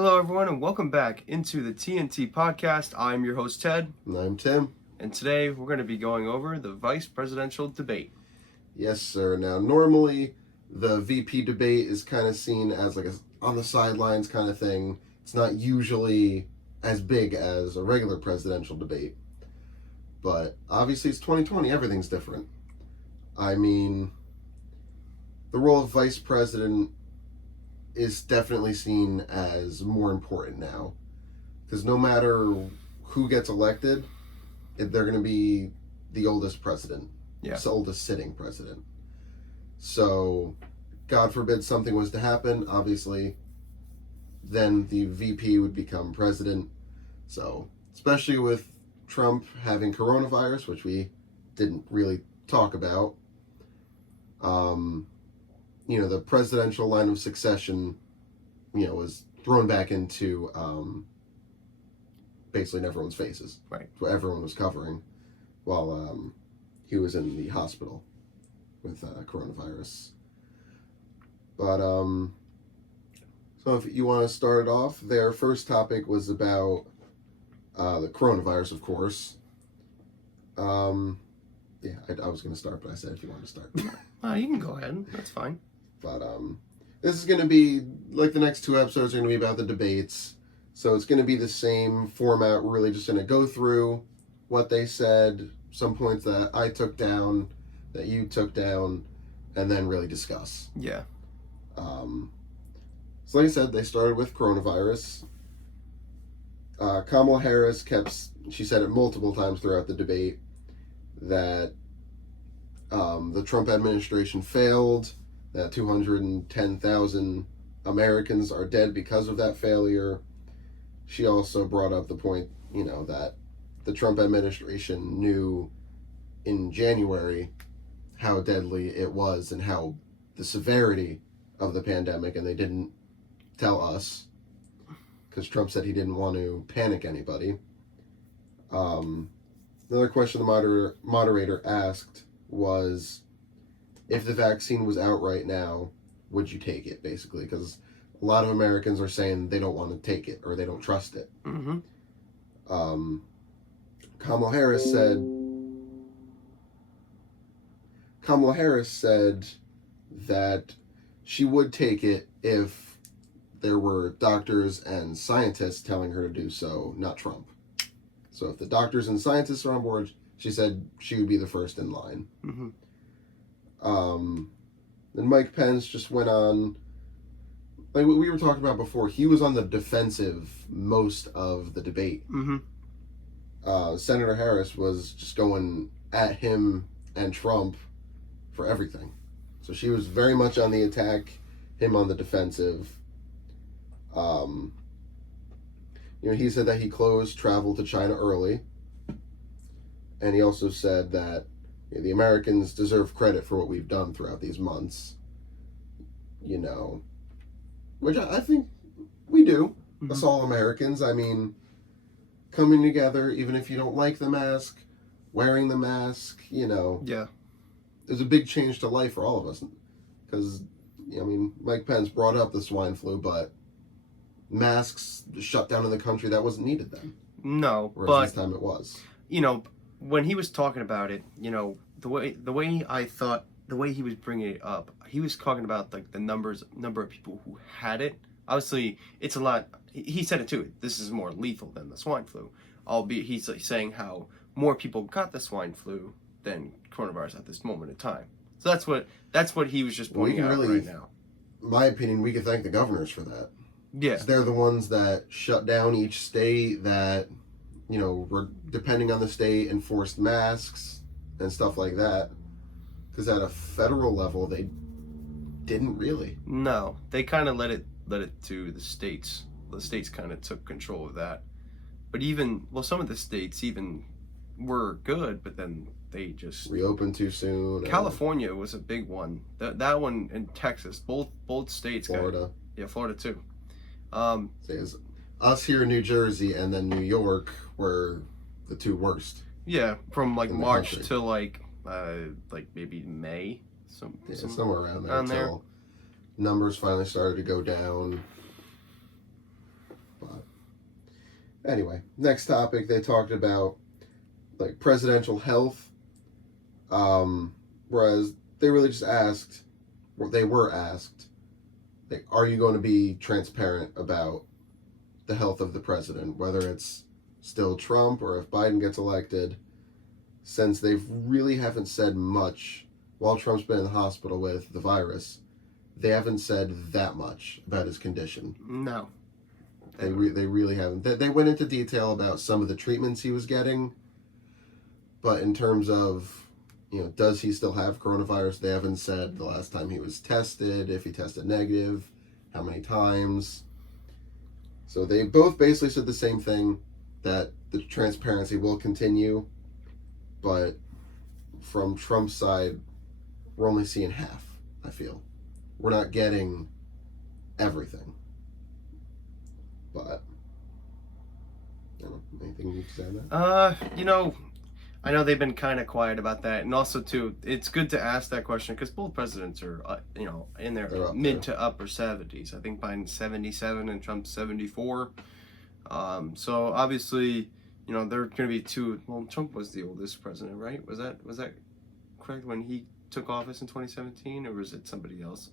Hello, everyone, and welcome back into the TnT podcast. I'm your host, Ted. And I'm Tim. And today we're going to be going over the vice presidential debate. Yes, sir. Now, normally the VP debate is kind of seen as like a on the sidelines kind of thing. It's not usually as big as a regular presidential debate. But obviously it's 2020, everything's different. I mean, the role of vice president is definitely seen as more important now. Because no matter who gets elected, they're going to be the oldest president. Yeah. It's the oldest sitting president. So, God forbid something was to happen, obviously, then the VP would become president. So, especially with Trump having coronavirus, which we didn't really talk about, the presidential line of succession, was thrown back into basically in everyone's faces. Right. What everyone was covering while he was in the hospital with coronavirus. But so if you want to start it off, their first topic was about the coronavirus, of course. I was going to start, but I said if you want to start. You can go ahead. That's fine. But this is going to be, like the next two episodes are going to be about the debates. So it's going to be the same format. We're really just going to go through what they said, some points that I took down, that you took down, and then really discuss. Yeah. So like I said, they started with coronavirus. Kamala Harris she said it multiple times throughout the debate, that the Trump administration failed, that 210,000 Americans are dead because of that failure. She also brought up the point, that the Trump administration knew in January how deadly it was and how the severity of the pandemic, and they didn't tell us because Trump said he didn't want to panic anybody. Another question the moderator asked was, if the vaccine was out right now, would you take it, basically? Because a lot of Americans are saying they don't want to take it or they don't trust it. Mm-hmm. Kamala Harris said that she would take it if there were doctors and scientists telling her to do so, not Trump. So if the doctors and scientists are on board, she said she would be the first in line. Mm-hmm. Then Mike Pence just went on, like what we were talking about before, he was on the defensive most of the debate. Mm-hmm. Senator Harris was just going at him and Trump for everything. So she was very much on the attack, him on the defensive. He said that he closed travel to China early. And he also said that the Americans deserve credit for what we've done throughout these months. Which I think we do. Mm-hmm. Us all Americans. I mean, coming together, even if you don't like the mask, wearing the mask, Yeah. There's a big change to life for all of us. Because, Mike Pence brought up the swine flu, but masks shut down in the country, that wasn't needed then. No, Whereas but this time it was. When he was talking about it, the way he was bringing it up, he was talking about like the number of people who had it. Obviously, it's a lot. He said it too. This is more lethal than the swine flu. Albeit he's like saying how more people got the swine flu than coronavirus at this moment in time. So that's what he was just pointing out right now. In my opinion, we could thank the governors for that. Yeah. They're the ones that shut down each state, that, were, depending on the state, enforced masks and stuff like that. Because at a federal level, they didn't really. No, they kind of let it to the states. The states kind of took control of that. But some of the states even were good, but then they just reopened too soon. California was a big one. That one in Texas, both states. Florida. Florida too. Us here in New Jersey and then New York were the two worst. Yeah, from like March to like maybe May. Somewhere around there until numbers finally started to go down. Anyway, next topic, they talked about like presidential health, whereas they really just asked, what they were asked, like, are you going to be transparent about the health of the president, whether it's still Trump or if Biden gets elected, since they really haven't said much while Trump's been in the hospital with the virus. They haven't said that much about his condition. No. They really haven't. They went into detail about some of the treatments he was getting, but in terms of, does he still have coronavirus, they haven't said the last time he was tested, if he tested negative, how many times. So they both basically said the same thing, that the transparency will continue, but from Trump's side, we're only seeing half, I feel. We're not getting everything. But, I don't know, anything you can say on that? I know they've been kind of quiet about that, and also too, it's good to ask that question because both presidents are, in their mid to upper 70s. I think Biden's 77 and Trump's 74. So obviously, they're going to be two. Well, Trump was the oldest president, right? Was that correct when he took office in 2017, or was it somebody else?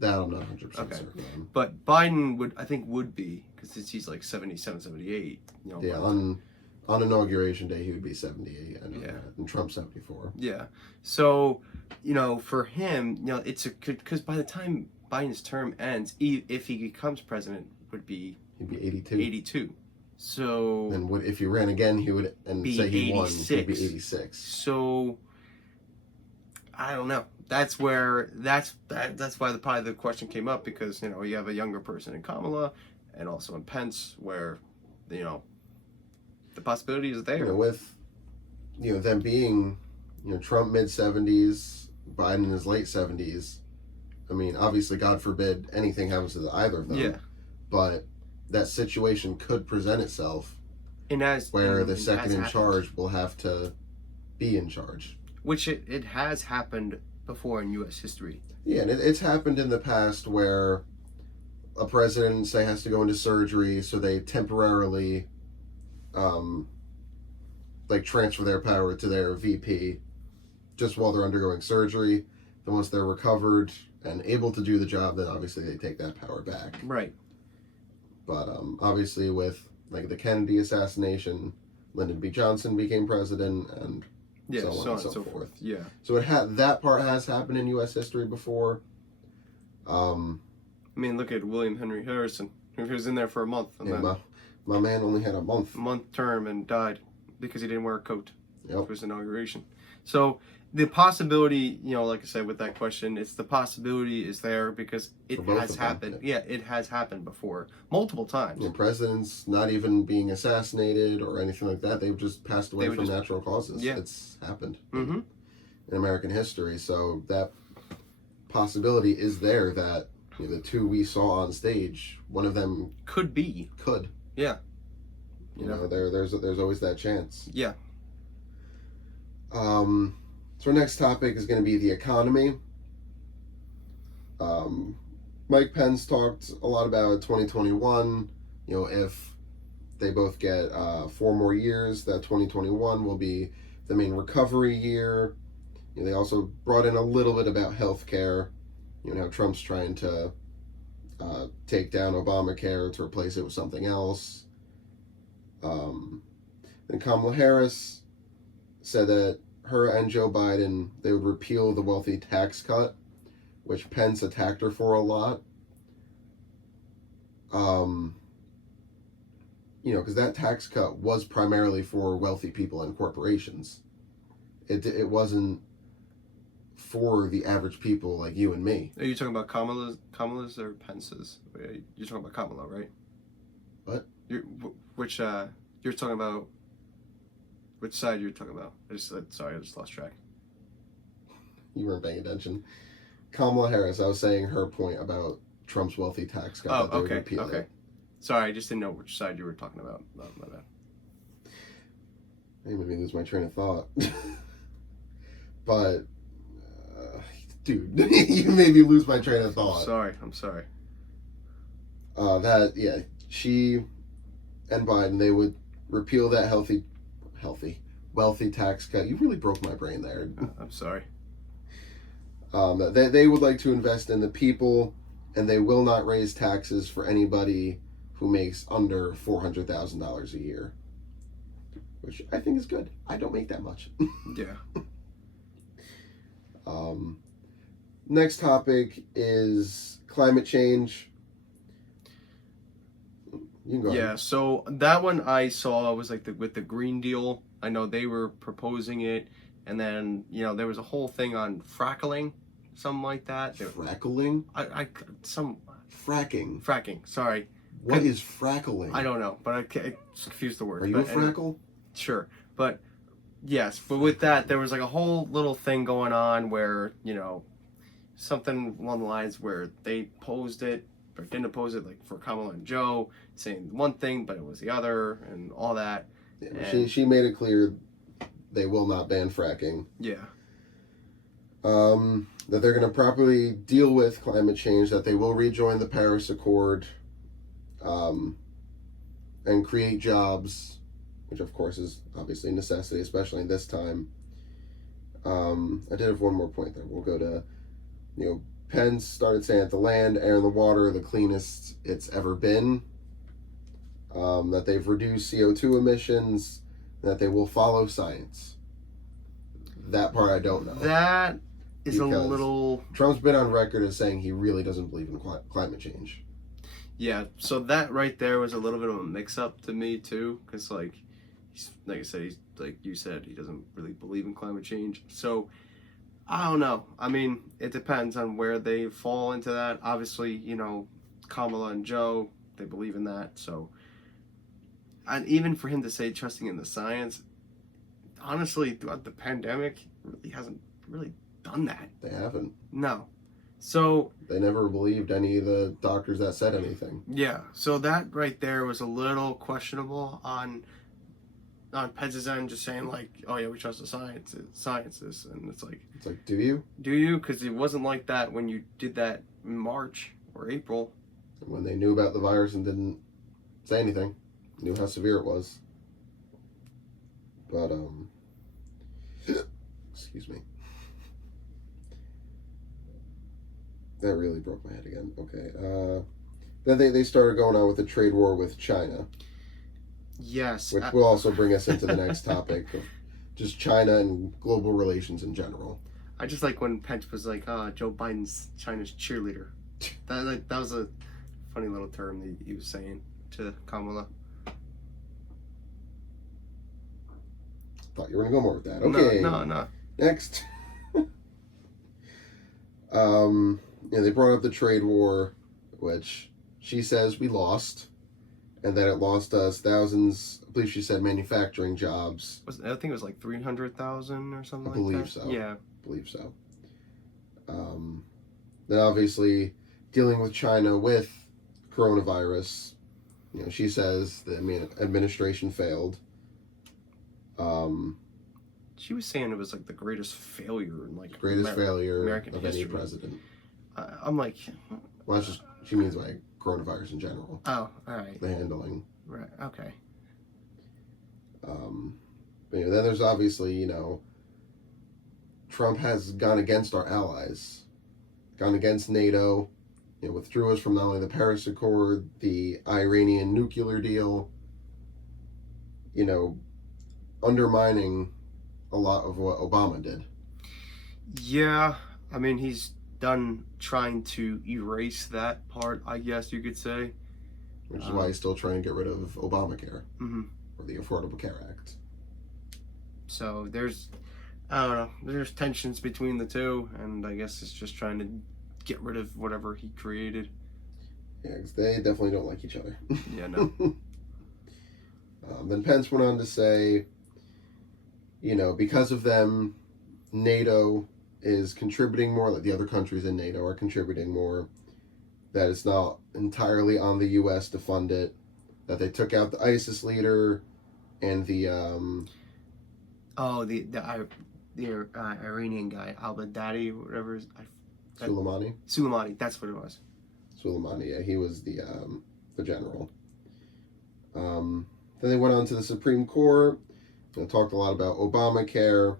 That I'm not 100% certain on. But Biden would be, because he's like 77, 78. Yeah, on inauguration day, he would be 78. I know Yeah. that. And Trump 74. Yeah. So, for him, it's because by the time Biden's term ends, if he becomes president, he'd be 82. 82. So. And if he ran again, he would, and say he won, he'd be 86. So, I don't know. That's why probably the question came up, because you have a younger person in Kamala, and also in Pence, where the possibility is there. With them being Trump mid-70s, Biden in his late 70s. I mean, obviously, God forbid anything happens to either of them. Yeah. But that situation could present itself, where the second in charge will have to be in charge. Which it has happened before in U.S. history. Yeah, and it's happened in the past where a president, say, has to go into surgery, so they temporarily, transfer their power to their VP just while they're undergoing surgery. Then once they're recovered and able to do the job, then obviously they take that power back. Right. But obviously with the Kennedy assassination, Lyndon B. Johnson became president, and so on and so forth. Yeah. So that part has happened in U.S. history before. I mean, look at William Henry Harrison, who was in there for a month. And then my man only had a month term and died because he didn't wear a coat. Yep. For his inauguration. So the possibility, like I said with that question, the possibility is there because it has happened. Yeah, it has happened before, multiple times. And presidents not even being assassinated or anything like that, they've just passed away from natural causes. Yeah. It's happened in American history. So that possibility is there that the two we saw on stage, one of them could. Yeah. There's always that chance. Yeah. So our next topic is going to be the economy. Mike Pence talked a lot about 2021. If they both get 4 more years, that 2021 will be the main recovery year. They also brought in a little bit about healthcare. How Trump's trying to take down Obamacare to replace it with something else. Then Kamala Harris said that her and Joe Biden, they would repeal the wealthy tax cut, which Pence attacked her for a lot. Because that tax cut was primarily for wealthy people and corporations. It wasn't for the average people like you and me. Are you talking about Kamala's or Pence's? You're talking about Kamala, right? What? You're talking about which side you're talking about? I just lost track. You weren't paying attention. Kamala Harris, I was saying her point about Trump's wealthy tax cut. Oh, okay. Sorry, I just didn't know which side you were talking about. My bad. Hey, made me lose my train of thought. But, dude, you made me lose my train of thought. I'm sorry. She and Biden, they would repeal that wealthy tax cut. You really broke my brain there. I'm sorry. They would like to invest in the people, and they will not raise taxes for anybody who makes under $400,000 a year, which I think is good. I don't make that much. Yeah. Next topic is climate change. You can go Yeah, ahead. so that one I saw was like with the Green Deal. I know they were proposing it, and then there was a whole thing on frackling, something like that. Frackling? Some Fracking. fracking. Sorry, What is frackling? I don't know, but I confused the word. Are you a frackle? Sure, but yes, but with that there was like a whole little thing going on where something along the lines where they posed it or didn't oppose it, like for Kamala and Joe saying one thing but it was the other and all that. Yeah, And, she made it clear they will not ban fracking. yeah. That they're going to properly deal with climate change, that they will rejoin the Paris Accord, and create jobs, which of course is obviously a necessity, especially in this time. I did have one more point there. We'll go to, Pence started saying that the land, air, and the water are the cleanest it's ever been. That they've reduced CO2 emissions, that they will follow science. That part I don't know. That is a Because little... Trump's been on record as saying he really doesn't believe in climate change. Yeah, so that right there was a little bit of a mix-up to me too, because like I said, he's like you said, he doesn't really believe in climate change. So I don't know. I mean, it depends on where they fall into that. Obviously, Kamala and Joe, they believe in that. So, and even for him to say trusting in the science, honestly, throughout the pandemic, really hasn't really done that. They haven't. No. So they never believed any of the doctors that said anything. Yeah. So that right there was a little questionable on Pence's end, just saying like, "Oh yeah, we trust the sciences," and it's like, do you? Do you? Because it wasn't like that when you did that in March or April. When they knew about the virus and didn't say anything, knew how severe it was. But excuse me. That really broke my head again. Okay. Then they started going on with the trade war with China. Yes. Which will also bring us into the next topic of just China and global relations in general. I just like when Pence was like, Joe Biden's China's cheerleader. That was a funny little term that he was saying to Kamala. Thought you were going to go more with that. Okay. No. Next. They brought up the trade war, which she says we lost, and that it lost us thousands, I believe she said manufacturing jobs. I think it was like 300,000 or something like that. I believe so. Yeah. I believe so. Then obviously dealing with China with coronavirus, she says the administration failed. She was saying it was like the greatest failure in like failure American of history. any president. I'm like, well, that's just she means by coronavirus in general. Oh, all right. The handling. Right. Okay. But then there's obviously Trump has gone against our allies, gone against NATO, withdrew us from not only the Paris Accord, the Iranian nuclear deal, undermining a lot of what Obama did. Yeah, I mean, he's done trying to erase that part, I guess you could say. Which is why he's still trying to get rid of Obamacare, or the Affordable Care Act. So there's, I don't know, there's tensions between the two, and I guess it's just trying to get rid of whatever he created. Yeah, because they definitely don't like each other. Yeah, no. Then Pence went on to say, because of them, NATO is contributing more, like the other countries in NATO are contributing more, that it's not entirely on the U.S. to fund it, that they took out the ISIS leader and the Iranian guy, al-Baghdadi, whatever. Soleimani, that's what it was. Soleimani, yeah, he was the general. Then they went on to the Supreme Court. Talked a lot about Obamacare.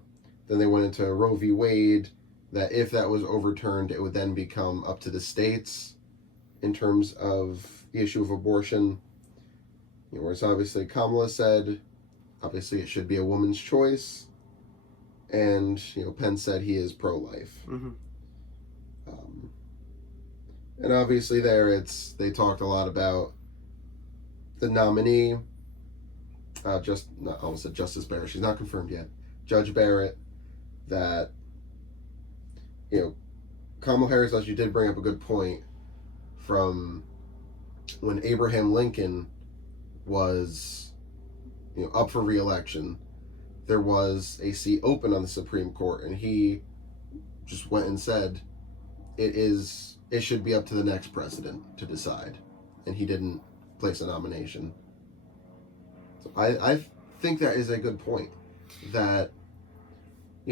Then they went into Roe v. Wade, that if that was overturned, it would then become up to the states in terms of the issue of abortion. Whereas obviously Kamala said, obviously it should be a woman's choice. And, Pence said he is pro-life. Mm-hmm. And obviously they talked a lot about the nominee, I almost said Justice Barrett, she's not confirmed yet, Judge Barrett, that, Kamala Harris, as you did bring up a good point, from when Abraham Lincoln was, up for re-election, there was a seat open on the Supreme Court, and he just went and said, it should be up to the next president to decide, and he didn't place a nomination. So I think that is a good point, that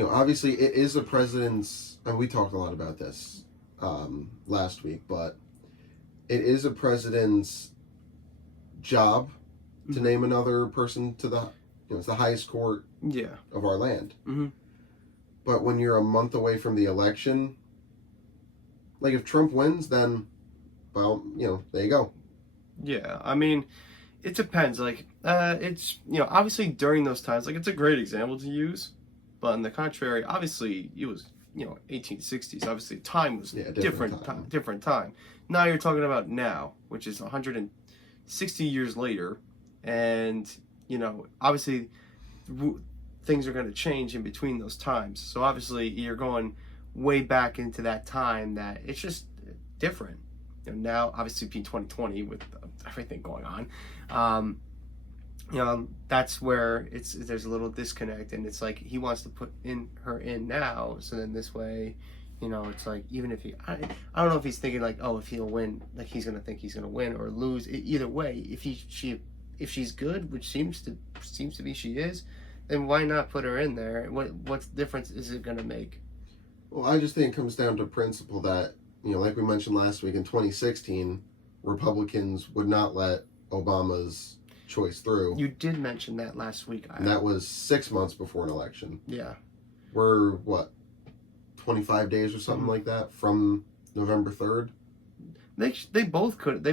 obviously it is the president's, and we talked a lot about this last week, but it is a president's job to name another person to the, it's the highest court of our land. Mm-hmm. But when you're a month away from the election, like if Trump wins, then, well, there you go. Yeah, I mean, it depends. Like, it's, obviously during those times, like, it's a great example to use. But on the contrary, obviously, it was, 1860s. Obviously, time was different time. Now you're talking about now, which is 160 years later. And, obviously, things are going to change in between those times. So, obviously, you're going way back into that time that it's just different. Now, obviously, being 2020 with everything going on, that's where there's a little disconnect, and it's like he wants to put her in now, so then this way, it's like even if I don't know if he's thinking like, oh, if he'll win, like he's gonna think he's gonna win or lose. Either way, if she's good, which seems to be she is, then why not put her in there? What difference is it gonna make? Well, I just think it comes down to principle that, like we mentioned last week, in 2016, Republicans would not let Obama's choice through. You did mention that last week. And that was 6 months before an election. Yeah. We're, 25 days or something like that from November 3rd? They both could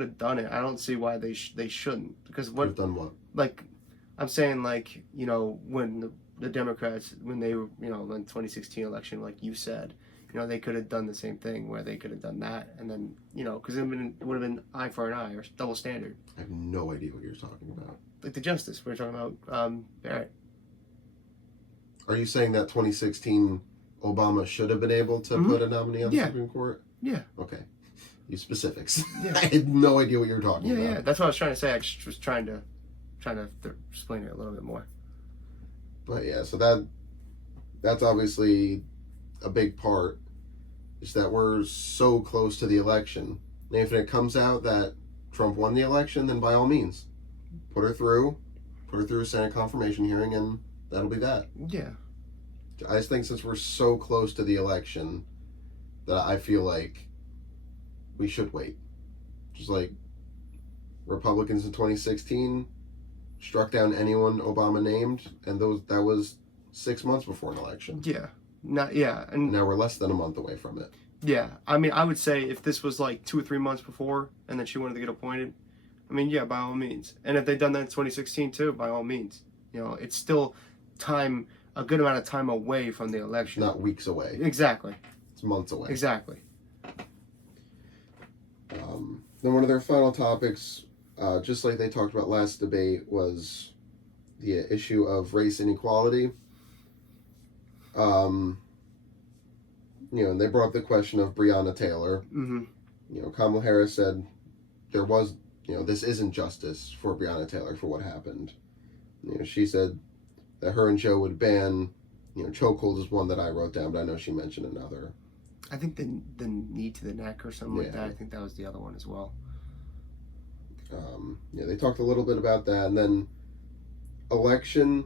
have done it. I don't see why they shouldn't. Because what... Could have done what? Like, I'm saying, like, when the Democrats, when they were, in the 2016 election, like you said, they could have done the same thing where they could have done that, and then, because it would have been eye for an eye or double standard. I have no idea what you're talking about. Like the justice, we're talking about Barrett. Are you saying that 2016 Obama should have been able to put a nominee on the Supreme Court? Yeah. Okay. You specifics. Yeah. I had no idea what you were talking about. Yeah. That's what I was trying to say. I just was trying to explain it a little bit more. But yeah, so that's obviously a big part, is that we're so close to the election. And if it comes out that Trump won the election, then by all means, put her through a Senate confirmation hearing, and that'll be that. Yeah. I just think since we're so close to the election, that I feel like we should wait. Just like Republicans in 2016 struck down anyone Obama named, and that was 6 months before an election. Yeah. And now we're less than a month away from it. Yeah, I mean, I would say if this was like 2 or 3 months before, and then she wanted to get appointed, I mean, yeah, by all means. And if they'd done that in 2016 too, by all means. It's still a good amount of time away from the election. Not weeks away. Exactly. It's months away. Exactly. Then one of their final topics, just like they talked about last debate, was the issue of race inequality. And they brought up the question of Breonna Taylor. Mm-hmm. Kamala Harris said there was, this isn't justice for Breonna Taylor for what happened. She said that her and Joe would ban, chokehold is one that I wrote down, but I know she mentioned another. I think the knee to the neck or something like that. I think that was the other one as well. They talked a little bit about that, and then election.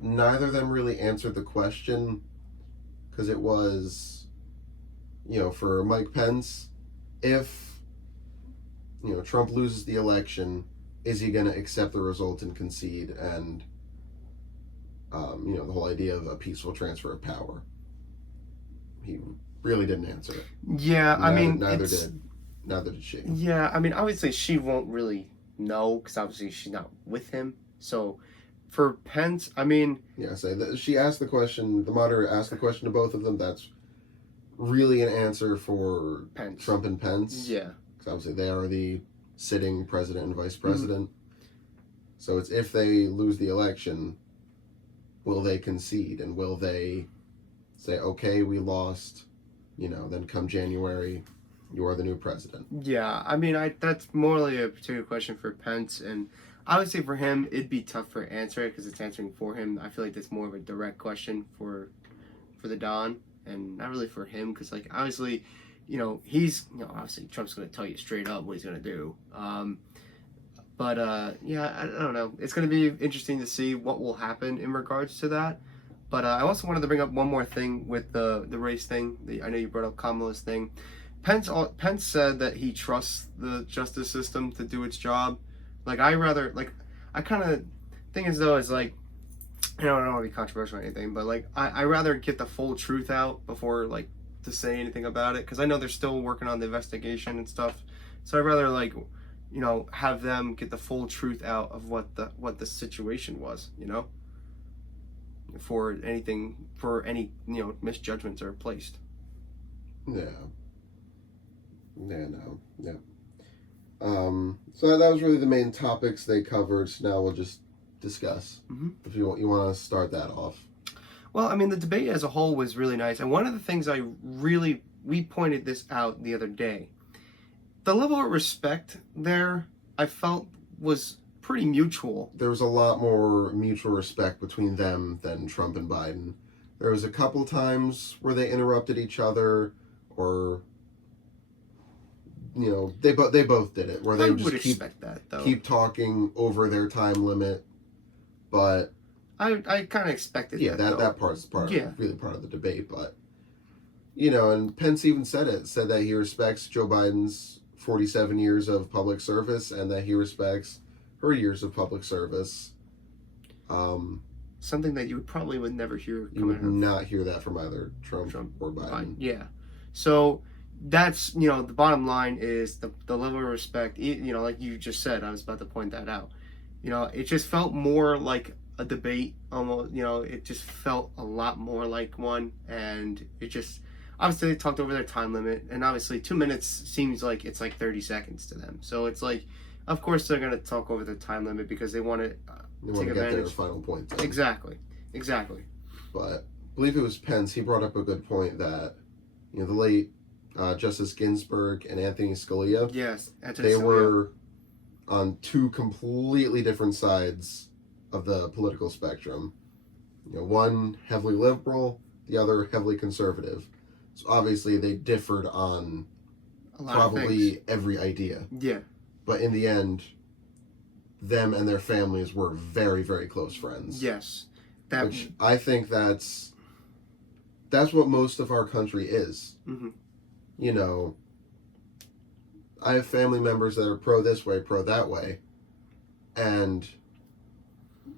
Neither of them really answered the question, because it was, for Mike Pence, if, Trump loses the election, is he going to accept the result and concede? And the whole idea of a peaceful transfer of power. He really didn't answer it. Yeah, I mean, neither did she. Yeah, I mean, obviously she won't really know because obviously she's not with him. So for Pence, I mean, yeah, she asked the question. The moderator asked the question to both of them. That's really an answer for Pence. Trump and Pence. Yeah, because obviously they are the sitting president and vice president. So it's if they lose the election, will they concede and will they say, okay, we lost, then come January, you are the new president? Yeah, I mean, that's more like a particular question for Pence, and I would say for him, it'd be tough for answer because it's answering for him. I feel like that's more of a direct question for the Don, and not really for him because, like, obviously, he's, obviously Trump's going to tell you straight up what he's going to do. But yeah, I don't know. It's going to be interesting to see what will happen in regards to that. But I also wanted to bring up one more thing with the race thing. I know you brought up Kamala's thing. Pence said that he trusts the justice system to do its job. Like, I kind of thing is though is like, I don't want to be controversial or anything, but like I rather get the full truth out before like to say anything about it because I know they're still working on the investigation and stuff. So I'd rather like have them get the full truth out of what the situation was, for any misjudgments are placed. Yeah. Yeah, no. Yeah. So that was really the main topics they covered. So now we'll just discuss. If you want to start that off. Well, I mean, the debate as a whole was really nice, and one of the things we pointed this out the other day. The level of respect there, I felt, was pretty mutual. There was a lot more mutual respect between them than Trump and Biden. There was a couple times where they interrupted each other, or they both did it, where they would just keep talking over their time limit. But I kind of expected that. Yeah, that part's really part of the debate. But and Pence even said that he respects Joe Biden's 47 years of public service and that he respects her years of public service. Something that you would never hear. You would not hear that from either Trump or Biden. Yeah. So that's, the bottom line is the level of respect, like you just said, I was about to point that out. It just felt more like a debate almost, it just felt a lot more like one, and it just, obviously they talked over their time limit, and obviously 2 minutes seems like it's like 30 seconds to them. So it's like, of course they're going to talk over their time limit because they want to take advantage. Get their final point. Exactly. But I believe it was Pence, he brought up a good point that, the late Justice Ginsburg and Anthony Scalia, they were on two completely different sides of the political spectrum. One heavily liberal, the other heavily conservative. So obviously they differed on probably every idea. Yeah. But in the end, them and their families were very, very close friends. Yes. Which I think that's what most of our country is. I have family members that are pro this way, pro that way. And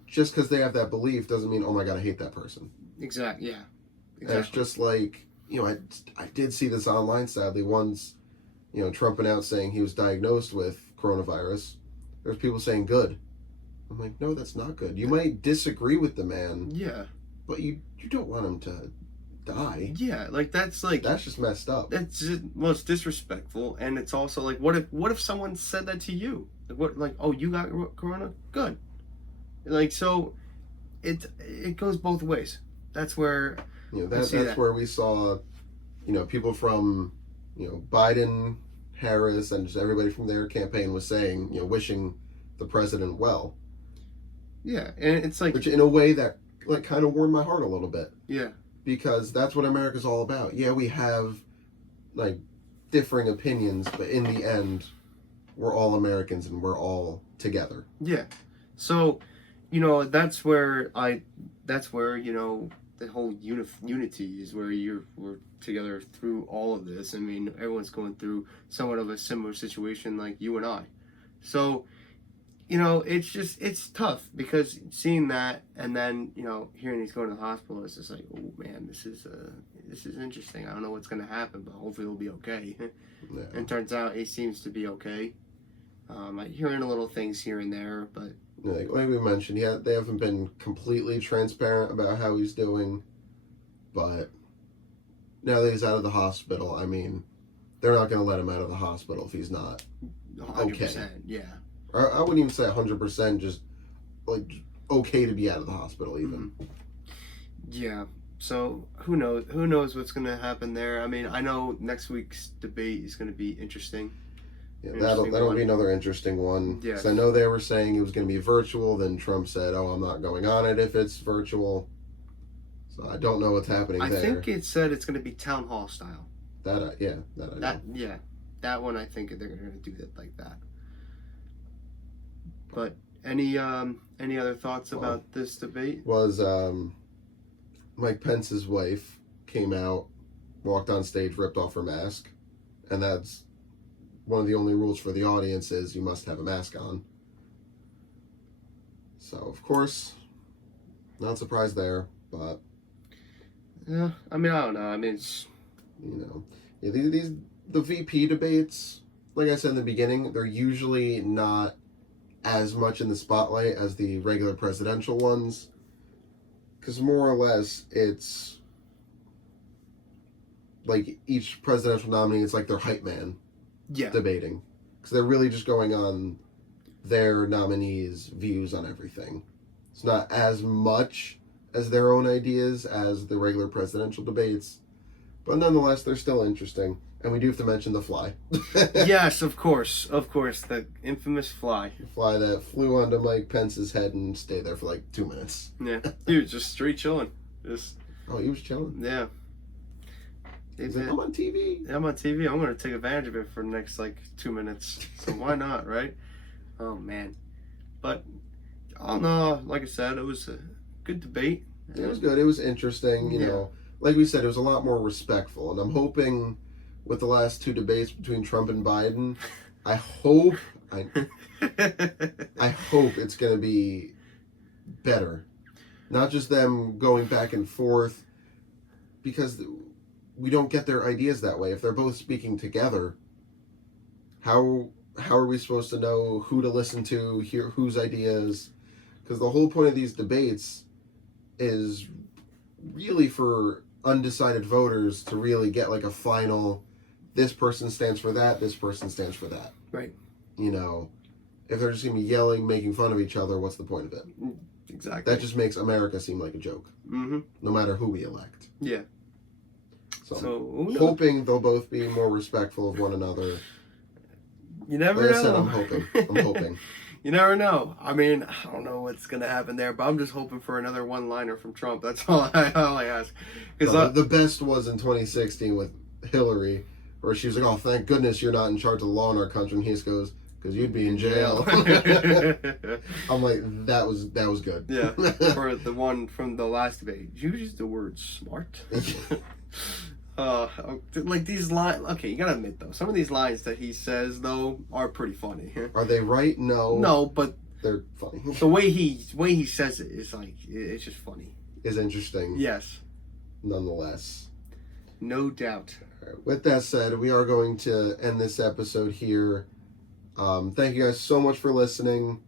just because they have that belief doesn't mean, oh my God, I hate that person. Exactly, yeah. Exactly. And it's just like, I did see this online, sadly, once, Trump went out saying he was diagnosed with coronavirus. There's people saying good. I'm like, no, that's not good. You might disagree with the man. Yeah. But you don't want him to die. Yeah, that's just messed up. It's disrespectful, and it's also like, what if someone said that to you? Oh, you got corona? Good. So it goes both ways. That's where that's where we saw people from Biden, Harris, and just everybody from their campaign was saying wishing the president well. Yeah, and it's like, which in a way that kind of warmed my heart a little bit. Yeah. Because that's what America's all about. Yeah, we have differing opinions, but in the end, we're all Americans and we're all together. Yeah. So, that's where the whole unity is where we're together through all of this. I mean, everyone's going through somewhat of a similar situation like you and I. So, you know, it's tough because seeing that and then, you know, hearing he's going to the hospital, it's just like, oh man, this is interesting. I don't know what's going to happen, but hopefully he'll be okay. Yeah. And turns out he seems to be okay. Like hearing little things here and there, but like we mentioned, they haven't been completely transparent about how he's doing, but now that he's out of the hospital, I mean, they're not going to let him out of the hospital if he's not 100%, okay. Yeah. I wouldn't even say 100%, just like okay to be out of the hospital even. Mm-hmm. Yeah. So who knows? Who knows what's going to happen there? I mean, I know next week's debate is going to be interesting. Yeah, that'll be another interesting one. Yeah. Because I know they were saying it was going to be virtual. Then Trump said, "Oh, I'm not going on it if it's virtual." So I don't know what's happening there. I think it said it's going to be town hall style. That I know. That one I think they're going to do it like that. But any other thoughts about this debate? Was Mike Pence's wife came out, walked on stage, ripped off her mask, and that's one of the only rules for the audience is you must have a mask on. So of course, not surprised there, but yeah, I mean I don't know. I mean it's the VP debates, like I said in the beginning, they're usually not as much in the spotlight as the regular presidential ones, because more or less it's like each presidential nominee is like their hype man debating, because they're really just going on their nominees' views on everything. It's not as much as their own ideas as the regular presidential debates, but nonetheless they're still interesting. And we do have to mention the fly. Yes, of course, the infamous fly. The fly that flew onto Mike Pence's head and stayed there for like 2 minutes. Yeah, he was just straight chilling. He was chilling. Yeah. He's like, I'm on TV. I'm on TV. I'm going to take advantage of it for the next like 2 minutes. So why not, right? Oh man. But I don't know. Like I said, it was a good debate. It was good. It was interesting. You know, like we said, it was a lot more respectful, and I'm hoping. With the last two debates between Trump and Biden, I hope it's going to be better. Not just them going back and forth, because we don't get their ideas that way. If they're both speaking together, how are we supposed to know who to listen to, hear whose ideas? Because the whole point of these debates is really for undecided voters to really get like a final... This person stands for that, this person stands for that. Right. You know, if they're just going to be yelling, making fun of each other, what's the point of it? Exactly. That just makes America seem like a joke. Mm-hmm. No matter who we elect. Yeah. So hoping they'll both be more respectful of one another. You never know. Like I said, I'm hoping. You never know. I mean, I don't know what's going to happen there, but I'm just hoping for another one-liner from Trump. That's all I ask. The best was in 2016 with Hillary, where she was like, "Oh, thank goodness you're not in charge of the law in our country," and he just goes, "Because you'd be in jail." I'm like, that was good. Yeah, for the one from the last debate, you used the word smart. Like these lines. Okay, you gotta admit though, some of these lines that he says though are pretty funny. Are they right? No, but they're funny. The way he says it is like it's just funny. Is interesting. Yes. Nonetheless. No doubt. With that said, we are going to end this episode here. Thank you guys so much for listening.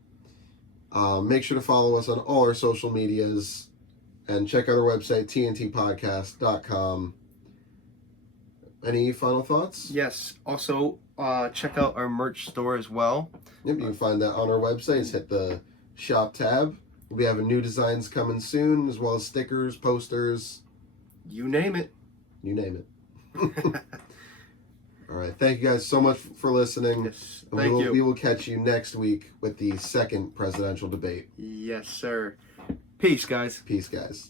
Make sure to follow us on all our social medias and check out our website, tntpodcast.com. Any final thoughts? Yes. Also, check out our merch store as well. Yep, you can find that on our website. Just hit the shop tab. We'll be having new designs coming soon, as well as stickers, posters. You name it. You name it. All right. Thank you guys so much for listening. Yes. We will catch you next week with the second presidential debate. Yes, sir. Peace, guys. Peace, guys.